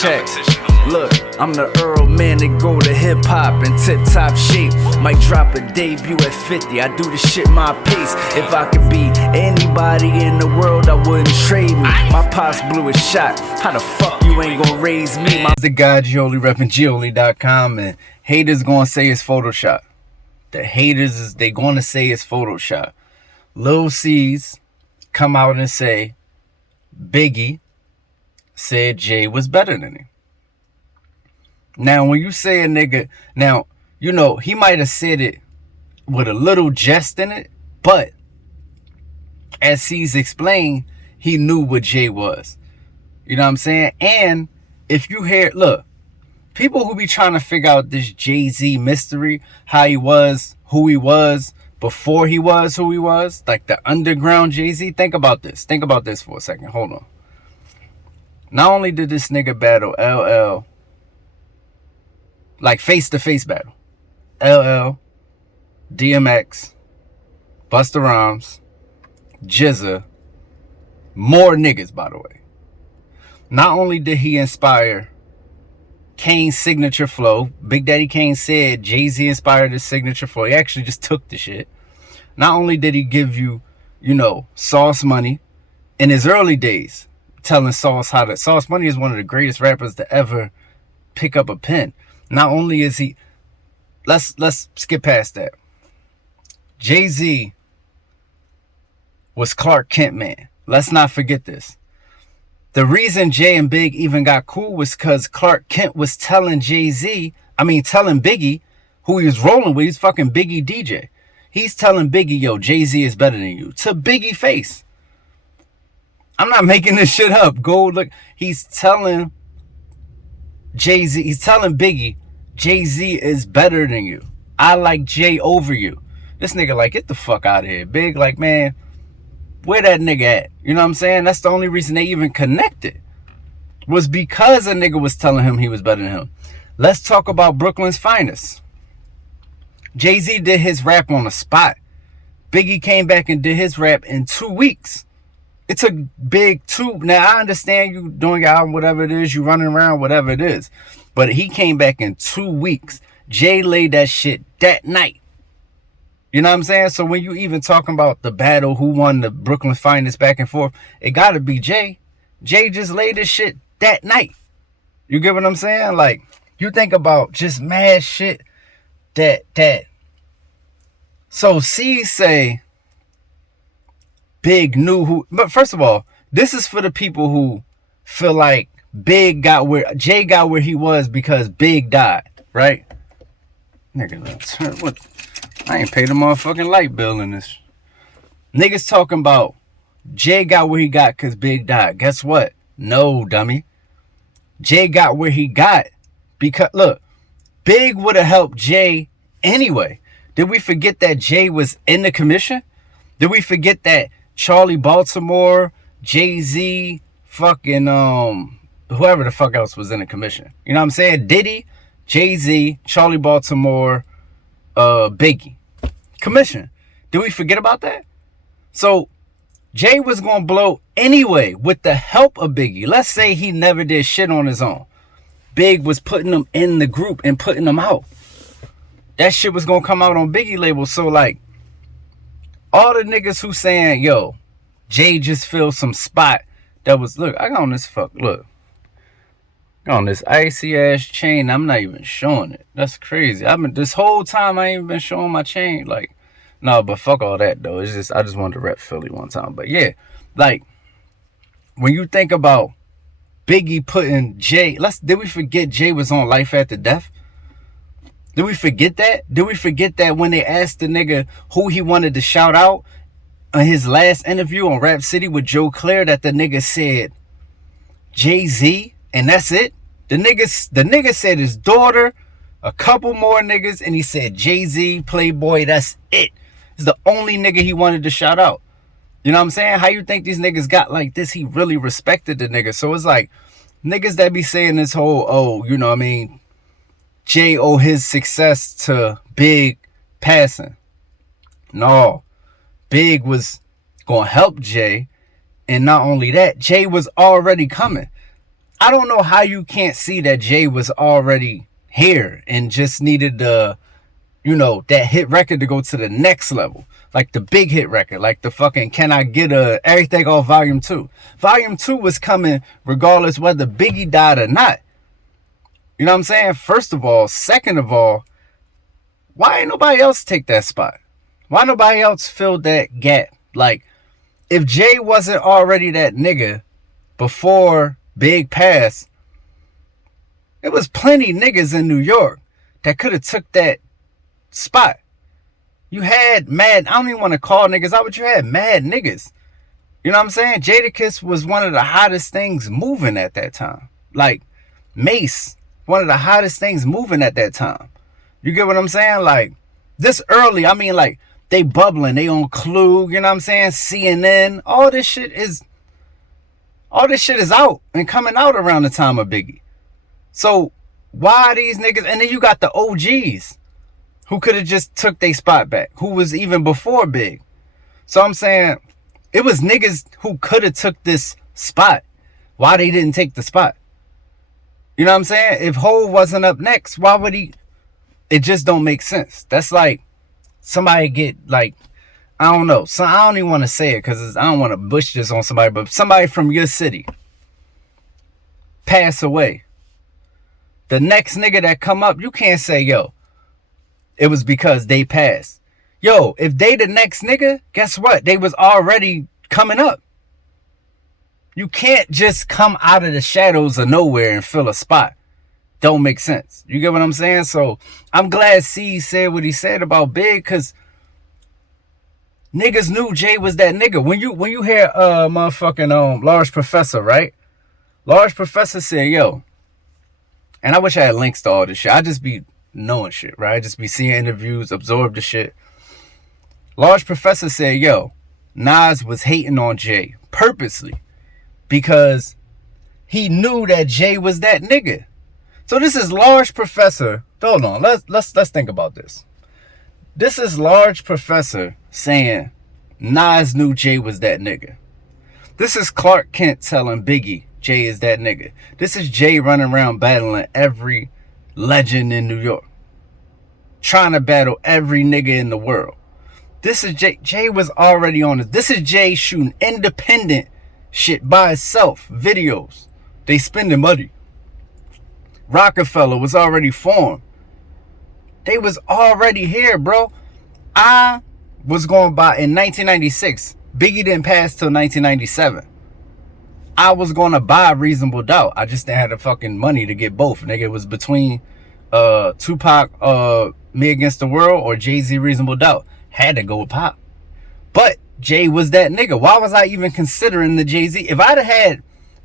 Check. Look, I'm the Earl man that go to hip hop in tip top shape. Might drop a debut at 50. I do the shit my pace. If I could be anybody in the world, I wouldn't trade me. My pops blew a shot. How the fuck you ain't gonna raise me? The guy Gioli repping Gioli.com, and haters gonna say it's Photoshop. The haters they gonna say it's Photoshop. Lil Cease come out and say Biggie said Jay was better than him. Now, when you say a nigga, now, you know, he might have said it with a little jest in it, but as Cease explained, he knew what Jay was. You know what I'm saying? And if you hear, look, people who be trying to figure out this Jay-Z mystery, how he was, who he was, before he was who he was, like the underground Jay-Z, think about this. Think about this for a second. Hold on. Not only did this nigga battle LL, like face-to-face battle, LL, DMX, Busta Rhymes, Jizza, more niggas, by the way. Not only did he inspire Kane's signature flow, Big Daddy Kane said Jay-Z inspired his signature flow. He actually just took the shit. Not only did he give you, you know, Sauce Money in his early days, telling Sauce how to... Sauce Money is one of the greatest rappers to ever pick up a pen. Not only is he... Let's skip past that. Jay-Z was Clark Kent man. Let's not forget this. The reason Jay and Big even got cool was because Clark Kent was telling telling Biggie who he was rolling with. He's fucking Biggie DJ. He's telling Biggie, yo, Jay-Z is better than you. To Biggie face. I'm not making this shit up. Go look. He's telling Jay-Z, he's telling Biggie, Jay-Z is better than you. I like Jay over you. This nigga like, get the fuck out of here. Big like, man, where that nigga at? You know what I'm saying? That's the only reason they even connected. Was because a nigga was telling him he was better than him. Let's talk about Brooklyn's finest. Jay-Z did his rap on the spot. Biggie came back and did his rap in 2 weeks. It took Big 2. Now, I understand you doing your album, whatever it is, you running around, whatever it is. But he came back in 2 weeks. Jay laid that shit that night. You know what I'm saying? So when you even talking about the battle, who won the Brooklyn finest back and forth, it got to be Jay. Jay just laid this shit that night. You get what I'm saying? Like, you think about just mad shit that. So C say Big knew who. But first of all, this is for the people who feel like Jay got where he was because Big died, right? Nigga, what? I ain't paid a motherfucking light bill in this. Niggas talking about Jay got where he got because Big died. Guess what? No, dummy. Jay got where he got because, look, Big would have helped Jay anyway. Did we forget that Jay was in the commission? Did we forget that Charlie Baltimore, Jay-Z, fucking, whoever the fuck else was in the commission? You know what I'm saying? Diddy, Jay-Z, Charlie Baltimore, Biggie. Commission. Did we forget about that? So Jay was gonna blow anyway with the help of Biggie. Let's say he never did shit on his own. Big was putting them in the group and putting them out. That shit was gonna come out on Biggie label. So like, all the niggas who saying, yo, Jay just filled some spot that was, look, I got on this look. On this icy ass chain, I'm not even showing it. That's crazy. This whole time I ain't even been showing my chain. Like, no, but fuck all that though. It's just I just wanted to rep Philly one time. But yeah, like when you think about Biggie putting Jay, did we forget Jay was on Life After Death? Did we forget that? Did we forget that when they asked the nigga who he wanted to shout out on his last interview on Rap City with Joe Claire, that the nigga said Jay-Z and that's it? The nigga said his daughter, a couple more niggas, and he said Jay-Z, Playboy, that's it. It's the only nigga he wanted to shout out. You know what I'm saying? How you think these niggas got like this? He really respected the nigga. So it's like, niggas that be saying this whole, oh, you know what I mean, Jay owe his success to Big passing. No. Big was going to help Jay. And not only that, Jay was already coming. I don't know how you can't see that Jay was already here and just needed the, that hit record to go to the next level. Like the big hit record, like the fucking Can I Get a Everything Off Volume 2. Volume 2 was coming regardless whether Biggie died or not. You know what I'm saying? First of all. Second of all, why ain't nobody else take that spot? Why nobody else filled that gap? Like, if Jay wasn't already that nigga before Big passed, there was plenty niggas in New York that could have took that spot. You had mad, I don't even want to call niggas out, but you had mad niggas. You know what I'm saying? Jadakiss was one of the hottest things moving at that time. Like, Mace, one of the hottest things moving at that time. You get what I'm saying? Like, this early, I mean, like, they bubbling, they on Clue, you know what I'm saying? CNN, all this shit is out and coming out around the time of Biggie. So, why are these niggas, and then you got the OGs who could have just took their spot back, who was even before Big. So I'm saying, it was niggas who could have took this spot. Why they didn't take the spot? You know what I'm saying? If Hov wasn't up next, why would he? It just don't make sense. That's like somebody get like, I don't know. So I don't even want to say it because I don't want to push this on somebody, but somebody from your city pass away. The next nigga that come up, you can't say, yo, it was because they passed. Yo, if they the next nigga, guess what? They was already coming up. You can't just come out of the shadows of nowhere and fill a spot. Don't make sense. You get what I'm saying? So I'm glad C said what he said about Big, because niggas knew Jay was that nigga. When you hear motherfucking Large Professor, right? Large Professor said, yo, and I wish I had links to all this shit. I just be knowing shit, right? I just be seeing interviews, absorb the shit. Large Professor said, yo, Nas was hating on Jay purposely because he knew that Jay was that nigga. So this is Large Professor. Hold on, let's think about this. This is Large Professor saying Nas knew Jay was that nigga. This is Clark Kent telling Biggie Jay is that nigga. This is Jay running around battling every legend in New York, trying to battle every nigga in the world. This is Jay. Jay was already on it. This is Jay shooting independent shit by itself, videos. They spending money. Rockefeller was already formed. They was already here, bro. I was going by in 1996. Biggie didn't pass till 1997. I was going to buy Reasonable Doubt. I just didn't have the fucking money to get both. Nigga, it was between Tupac, Me Against the World, or Jay-Z Reasonable Doubt. Had to go with Pop. But Jay was that nigga. Why was I even considering the Jay-Z? If I'd have had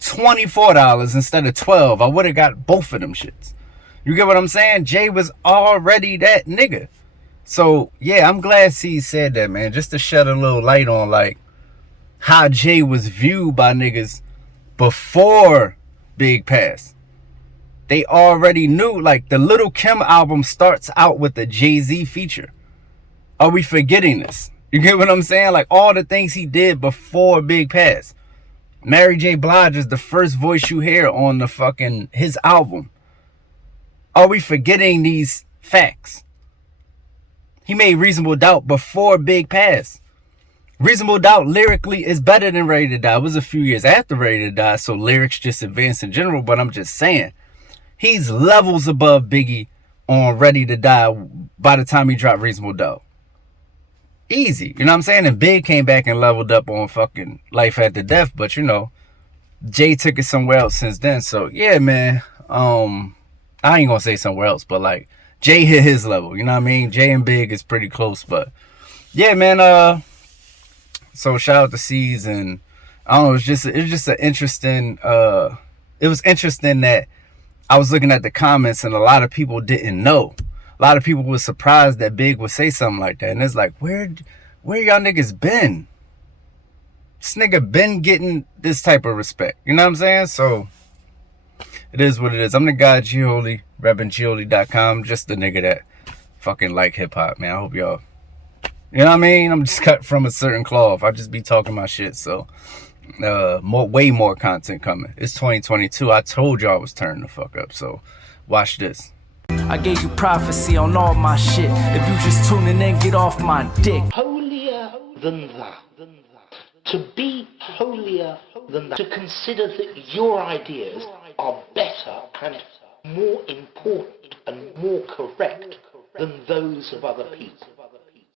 $24 instead of $12, I would have got both of them shits. You get what I'm saying? Jay was already that nigga. So, yeah, I'm glad C said that, man. Just to shed a little light on, like, how Jay was viewed by niggas before Big Pass. They already knew, like, the Lil Kim album starts out with the Jay-Z feature. Are we forgetting this? You get what I'm saying? Like, all the things he did before Big Pass. Mary J. Blige is the first voice you hear on the fucking his album. Are we forgetting these facts? He made Reasonable Doubt before Big Pass. Reasonable Doubt lyrically is better than Ready to Die. It was a few years after Ready to Die, so lyrics just advanced in general, but I'm just saying, he's levels above Biggie on Ready to Die by the time he dropped Reasonable Doubt. Easy, you know what I'm saying? And Big came back and leveled up on fucking Life After Death, but you know, Jay took it somewhere else since then. So yeah, man, I ain't gonna say somewhere else, but like, Jay hit his level, you know what I mean? Jay and Big is pretty close, but yeah, man, so shout out to C's, and I don't know, it's just an interesting, it was interesting that I was looking at the comments and a lot of people didn't know. A lot of people were surprised that Big would say something like that. And it's like, where y'all niggas been? This nigga been getting this type of respect. You know what I'm saying? So, it is what it is. I'm the guy, Gioli, repping just the nigga that fucking like hip-hop, man. I hope y'all, you know what I mean? I'm just cut from a certain cloth. I just be talking my shit, so Way more content coming. It's 2022. I told y'all I was turning the fuck up. So watch this. I gave you prophecy on all my shit. If you just tuning in, get off my dick. Holier than that. To be holier than that. To consider that your ideas are better and more important and more correct than those of other people.